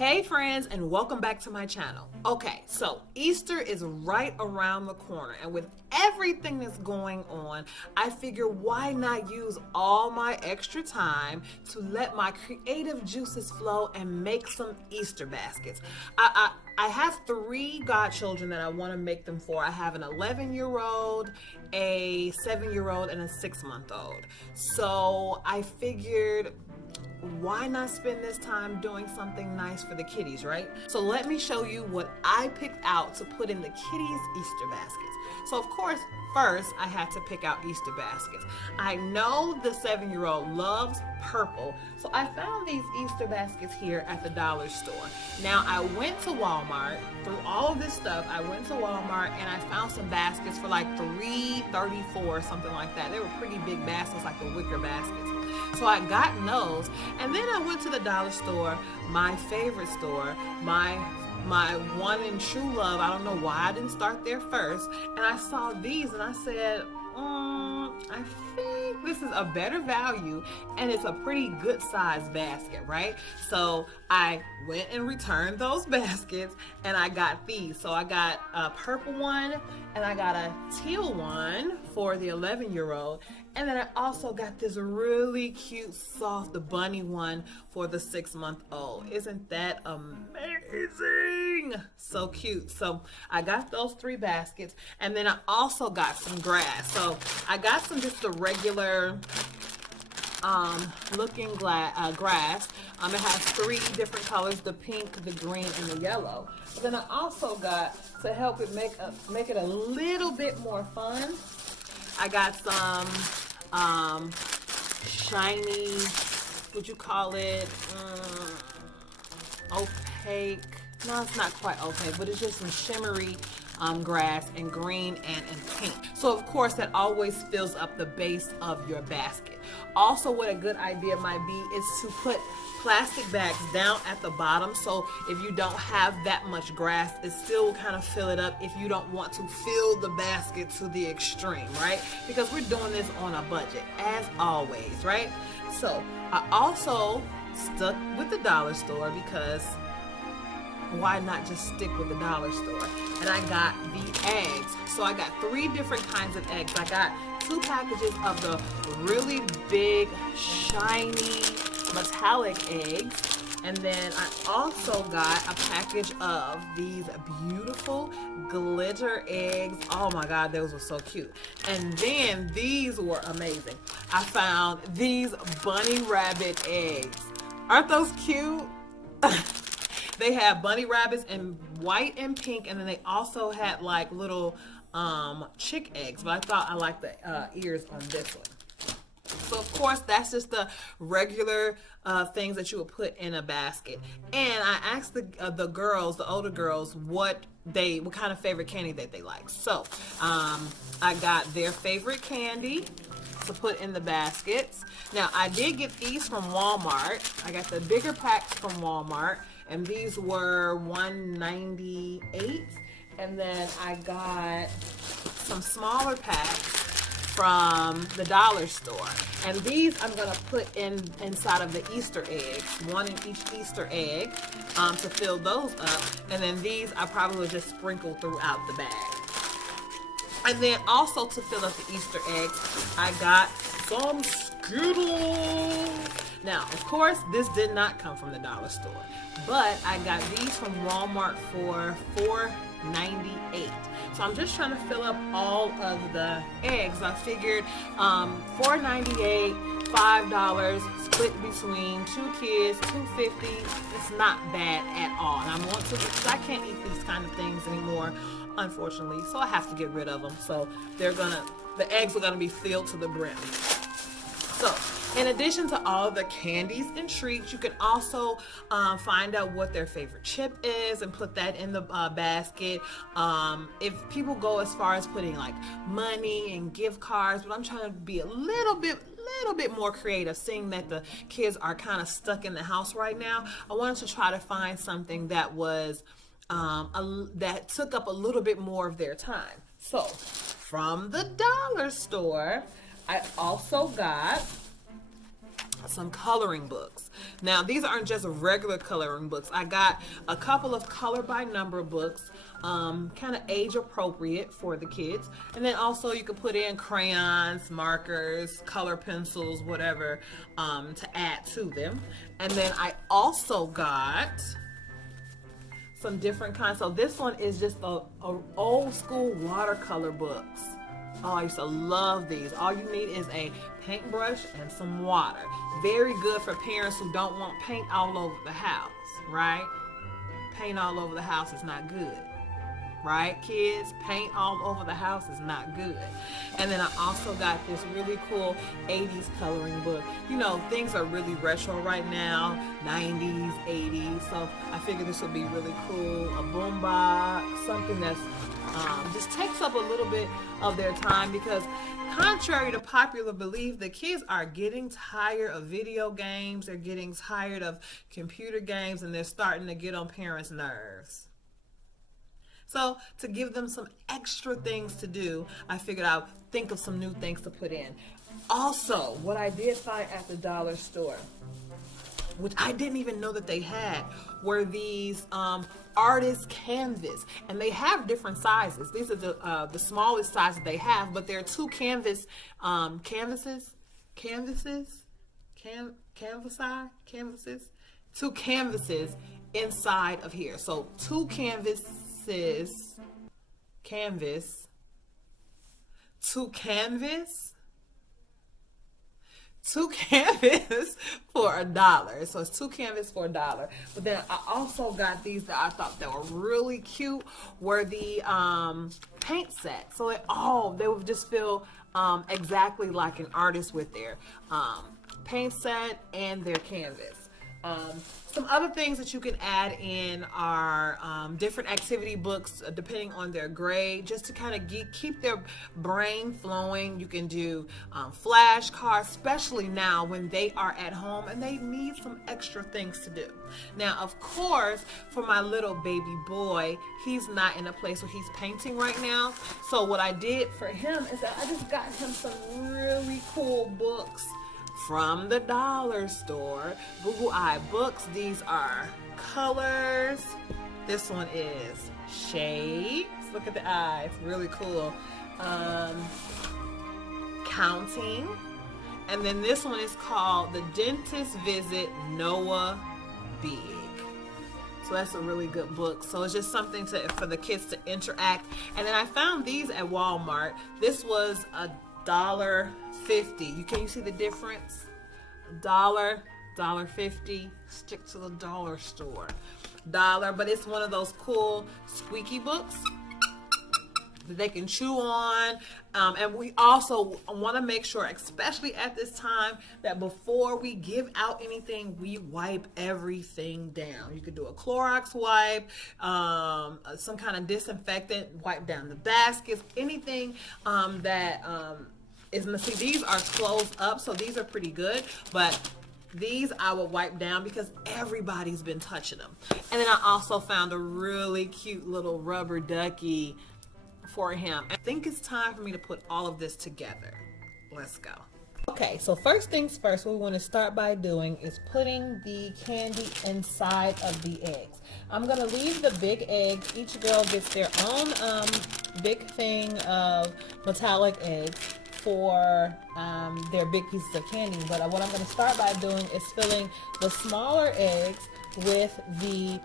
Hey friends, and welcome back to my channel. Okay, so Easter is right around the corner, and with everything that's going on, I figure why not use all my extra time to let my creative juices flow and make some Easter baskets. I have three godchildren that I want to make them for. I have an 11-year-old, a 7-year-old, and a 6-month-old. So I figured, why not spend this time doing something nice for the kitties, right? So let me show you what I picked out to put in the kitties' Easter baskets. So of course, first I had to pick out Easter baskets. I know the 7-year-old loves purple, so I found these Easter baskets here at the dollar store. Now I went to Walmart, through all of this stuff, I went to Walmart and I found some baskets for like $3.34 or something like that. They were pretty big baskets, like the wicker baskets. So I got those, and then I went to the dollar store, my favorite store, my one and true love. I don't know why I didn't start there first, and I saw these and I said, I think this is a better value, and it's a pretty good sized basket, right? So I went and returned those baskets and I got these. So I got a purple one and I got a teal one for the 11-year-old. And then I also got this really cute, soft bunny one for the 6-month-old. Isn't that amazing? So cute. So I got those 3 baskets, and then I also got some grass. So I got some just the regular looking grass. It has 3 different colors: the pink, the green, and the yellow. But then I also got, to help it make it a little bit more fun, I got some shiny, would you call it opaque? No, it's not quite opaque, but it's just some shimmery grass in green and in pink. So of course that always fills up the base of your basket. Also, what a good idea might be is to put plastic bags down at the bottom, so if you don't have that much grass, it still will kind of fill it up if you don't want to fill the basket to the extreme, right? Because we're doing this on a budget, as always, right? So I also stuck with the dollar store, because why not just stick with the dollar store? And I got the eggs. So I got 3 different kinds of eggs. I got 2 packages of the really big, shiny, metallic eggs. And then I also got a package of these beautiful glitter eggs. Oh my God, those were so cute. And then these were amazing. I found these bunny rabbit eggs. Aren't those cute? They have bunny rabbits in white and pink, and then they also had like little chick eggs, but I thought I liked the ears on this one. So of course that's just the regular things that you would put in a basket. And I asked the girls, the older girls, what kind of favorite candy that they like. So I got their favorite candy to put in the baskets. Now I did get these from Walmart. I got the bigger packs from Walmart, and these were $1.98. And then I got some smaller packs from the dollar store, and these I'm gonna put inside of the Easter eggs, 1 in each Easter egg, to fill those up. And then these I probably just sprinkle throughout the bag. And then also, to fill up the Easter eggs, I got some Skittles. Now, of course, this did not come from the dollar store, but I got these from Walmart for $4.98. So I'm just trying to fill up all of the eggs. I figured $4.98, $5 split between 2 kids, $2.50. It's not bad at all. And I want to, because I can't eat these kind of things anymore, unfortunately, so I have to get rid of them. So the eggs are gonna be filled to the brim. So in addition to all the candies and treats, you can also find out what their favorite chip is and put that in the basket. If people go as far as putting like money and gift cards, but I'm trying to be a little bit more creative, seeing that the kids are kind of stuck in the house right now. I wanted to try to find something that was that took up a little bit more of their time. So from the dollar store, I also got some coloring books. Now these aren't just regular coloring books. I got a couple of color by number books, kind of age appropriate for the kids. And then also you can put in crayons, markers, color pencils, whatever, to add to them. And then I also got some different kinds. So this one is just a old school watercolor books. Oh, I used to love these. All you need is a paintbrush and some water. Very good for parents who don't want paint all over the house, right? Paint all over the house is not good, right, kids? Paint all over the house is not good. And then I also got this really cool 80s coloring book. You know, things are really retro right now, 90s, 80s. So I figured this would be really cool. A boombox, something that's just takes up a little bit of their time, because contrary to popular belief, the kids are getting tired of video games, they're getting tired of computer games, and they're starting to get on parents' nerves. So to give them some extra things to do, I figured I'd think of some new things to put in. Also, what I did find at the dollar store, which I didn't even know that they had, were these artist canvas, and they have different sizes. These are the smallest size that they have, but there are two canvases, two canvases inside of here. So two canvas for $1. So it's two canvas for $1. But then I also got these that I thought that were really cute, were the paint sets. So they would just feel exactly like an artist with their paint set and their canvas. Some other things that you can add in are different activity books, depending on their grade, just to kind of keep their brain flowing. You can do flashcards, especially now when they are at home and they need some extra things to do. Now, of course, for my little baby boy, he's not in a place where he's painting right now. So what I did for him is that I just got him some really cool books from the dollar store. Google Eye Books. These are colors. This one is shades. Look at the eyes. Really cool. Counting. And then this one is called The Dentist Visit Noah Big. So that's a really good book. So it's just something for the kids to interact. And then I found these at Walmart. This was $1.50. Can you see the difference? $1.50. Stick to the dollar store. $1, but it's one of those cool squeaky books that they can chew on. And we also want to make sure, especially at this time, that before we give out anything, we wipe everything down. You could do a Clorox wipe, some kind of disinfectant, wipe down the baskets, anything that see, these are closed up, so these are pretty good, but these I will wipe down because everybody's been touching them. And then I also found a really cute little rubber ducky for him. I think it's time for me to put all of this together. Let's go. Okay, so first things first, what we want to start by doing is putting the candy inside of the eggs. I'm going to leave the big eggs. Each girl gets their own big thing of metallic eggs for their big pieces of candy. But what I'm going to start by doing is filling the smaller eggs with the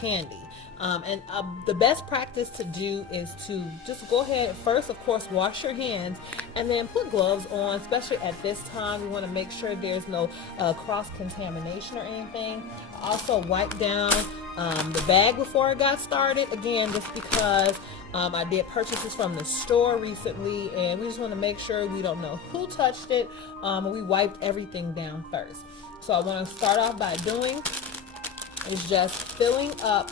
candy. And the best practice to do is to just go ahead first, of course, wash your hands and then put gloves on, especially at this time. We want to make sure there's no cross-contamination or anything. Also wipe down the bag before I got started, again, just because I did purchases from the store recently, and we just want to make sure we don't know who touched it. We wiped everything down first. So I want to start off by doing is just filling up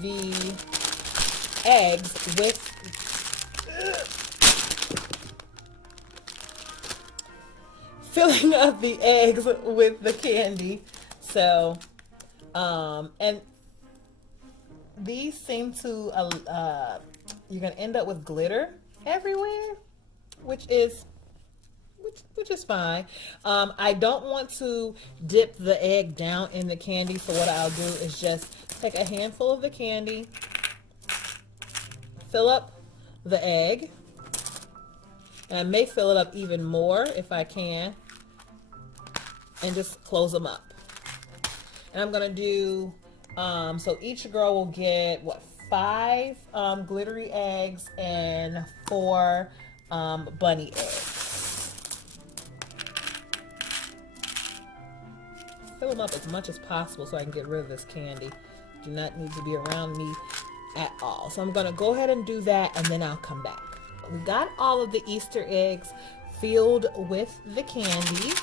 the eggs with the candy. So and these seem to you're gonna end up with glitter everywhere, which is which is fine. I don't want to dip the egg down in the candy, so what I'll do is just take a handful of the candy, fill up the egg, and I may fill it up even more if I can, and just close them up. And I'm gonna do, so each girl will get, what, 5 glittery eggs and 4 bunny eggs. Fill them up as much as possible so I can get rid of this candy. Do not need to be around me at all. So I'm gonna go ahead and do that, and then I'll come back. We got all of the Easter eggs filled with the candies,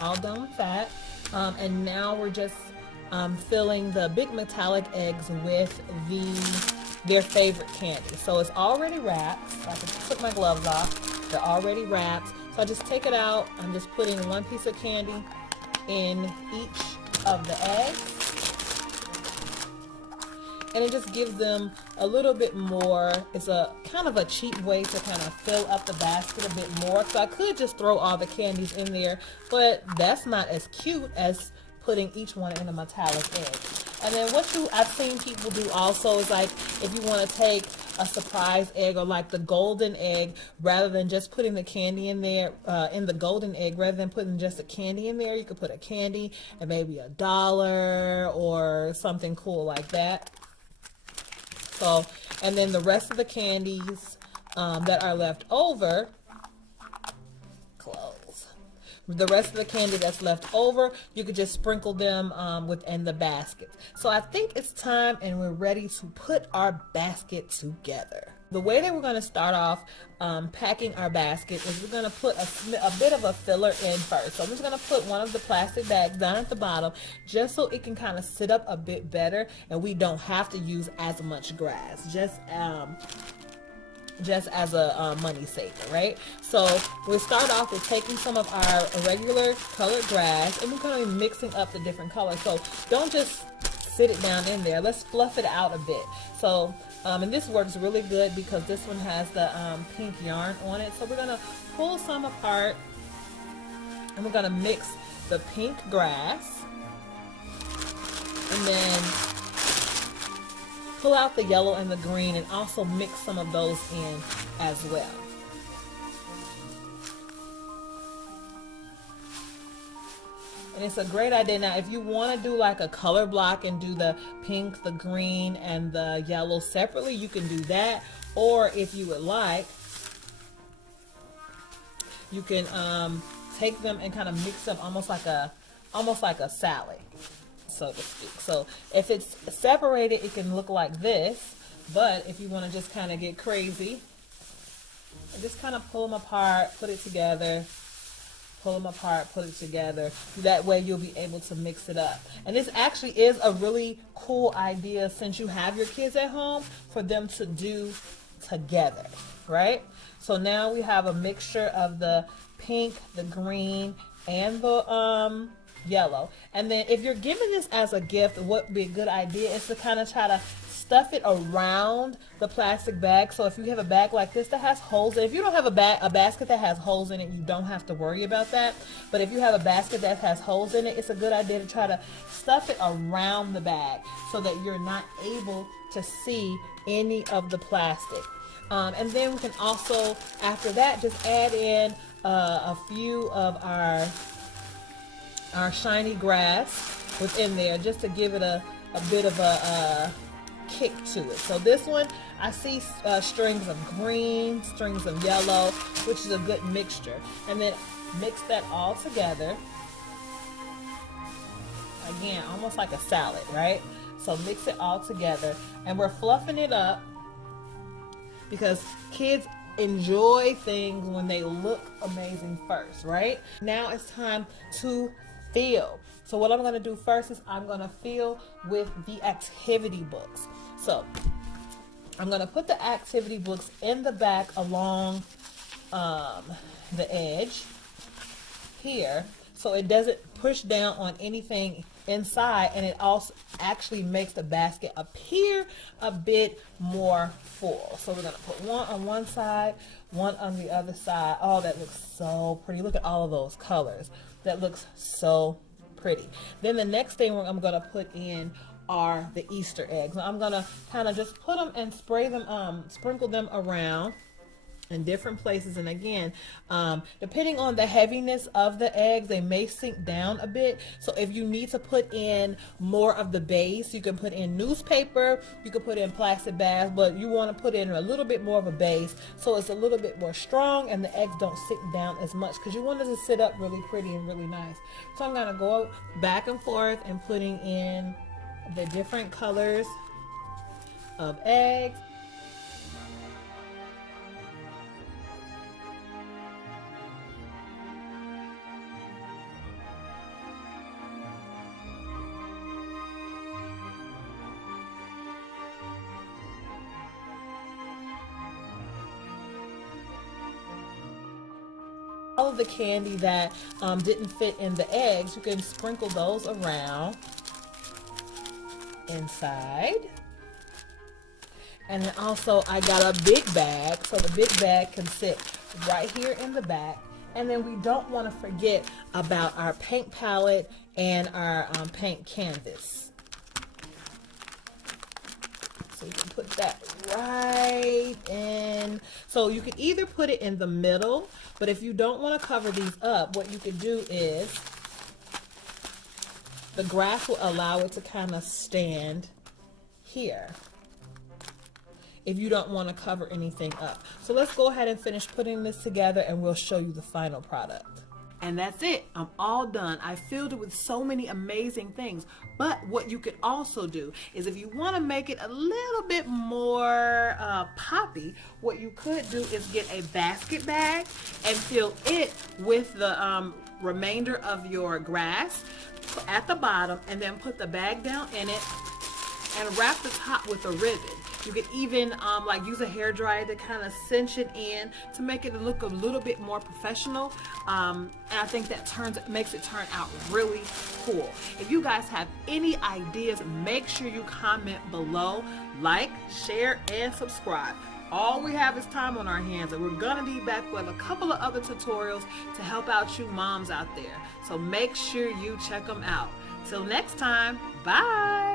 all done with that. And now we're just filling the big metallic eggs with their favorite candy. So it's already wrapped. So I just took my gloves off. They're already wrapped. So I just take it out. I'm just putting 1 piece of candy in each of the eggs. And it just gives them a little bit more. It's a kind of a cheap way to kind of fill up the basket a bit more. So I could just throw all the candies in there, but that's not as cute as putting each one in a metallic egg. And then I've seen people do also is, like, if you want to take a surprise egg or like the golden egg, rather than just putting the candy in there, in the golden egg, rather than putting just the candy in there, you could put a candy and maybe $1 or something cool like that. So, and then the rest of the candies that are left over, the rest of the candy that's left over, you could just sprinkle them within the basket. So I think it's time, and we're ready to put our basket together. The way that we're going to start off packing our basket is we're going to put a bit of a filler in first. So I'm just going to put one of the plastic bags down at the bottom just so it can kind of sit up a bit better and we don't have to use as much grass. Just as a money saver, right? So we'll start off with taking some of our regular colored grass, and we're going to be mixing up the different colors. So don't just sit it down in there. Let's fluff it out a bit. So, and this works really good because this one has the pink yarn on it. So we're going to pull some apart, and we're going to mix the pink grass, and then pull out the yellow and the green, and also mix some of those in as well. And it's a great idea. Now, if you want to do like a color block and do the pink, the green, and the yellow separately, you can do that. Or if you would like, you can take them and kind of mix them almost like a salad, so to speak. So if it's separated, it can look like this, but if you want to just kind of get crazy, just kind of pull them apart, put it together, pull them apart, put it together. That way you'll be able to mix it up. And this actually is a really cool idea, since you have your kids at home, for them to do together, right? So now we have a mixture of the pink, the green, and the yellow. And then if you're giving this as a gift, what would be a good idea is to kind of try to stuff it around the plastic bag. So if you have a bag like this that has holes, if you don't have a basket that has holes in it, you don't have to worry about that. But if you have a basket that has holes in it, it's a good idea to try to stuff it around the bag so that you're not able to see any of the plastic. And then we can also, after that, just add in a few of our shiny grass within there, just to give it a bit of a kick to it. So this one, I see strings of green, strings of yellow, which is a good mixture. And then mix that all together. Again, almost like a salad, right? So mix it all together, and we're fluffing it up because kids enjoy things when they look amazing first, right? Now it's time to fill. So what I'm going to do first is I'm going to fill with the activity books. So I'm going to put the activity books in the back along the edge here, so it doesn't push down on anything inside, and it also actually makes the basket appear a bit more full. So we're gonna put one on one side, one on the other side. Oh, that looks so pretty. Look at all of those colors. That looks so pretty. Then the next thing I'm gonna put in are the Easter eggs. Now I'm gonna kind of just put them and spray them, sprinkle them around in different places. And again, depending on the heaviness of the eggs, they may sink down a bit. So if you need to put in more of the base, you can put in newspaper, you can put in plastic bags, but you want to put in a little bit more of a base so it's a little bit more strong and the eggs don't sink down as much, because you want it to sit up really pretty and really nice. So I'm going to go back and forth and putting in the different colors of eggs. All of the candy that didn't fit in the eggs, you can sprinkle those around inside. And then also I got a big bag, so the big bag can sit right here in the back. And then we don't want to forget about our paint palette and our paint canvas. So you can put that right in. So you can either put it in the middle, but if you don't want to cover these up, what you could do is the grass will allow it to kind of stand here if you don't want to cover anything up. So let's go ahead and finish putting this together and we'll show you the final product. And that's it. I'm all done. I filled it with so many amazing things. But what you could also do is, if you want to make it a little bit more poppy, what you could do is get a basket bag and fill it with the remainder of your grass at the bottom, and then put the bag down in it and wrap the top with a ribbon. You could even like use a hair dryer to kind of cinch it in to make it look a little bit more professional. And I think that makes it turn out really cool. If you guys have any ideas, make sure you comment below, like, share, and subscribe. All we have is time on our hands, and we're gonna be back with a couple of other tutorials to help out you moms out there. So make sure you check them out. Till next time, bye.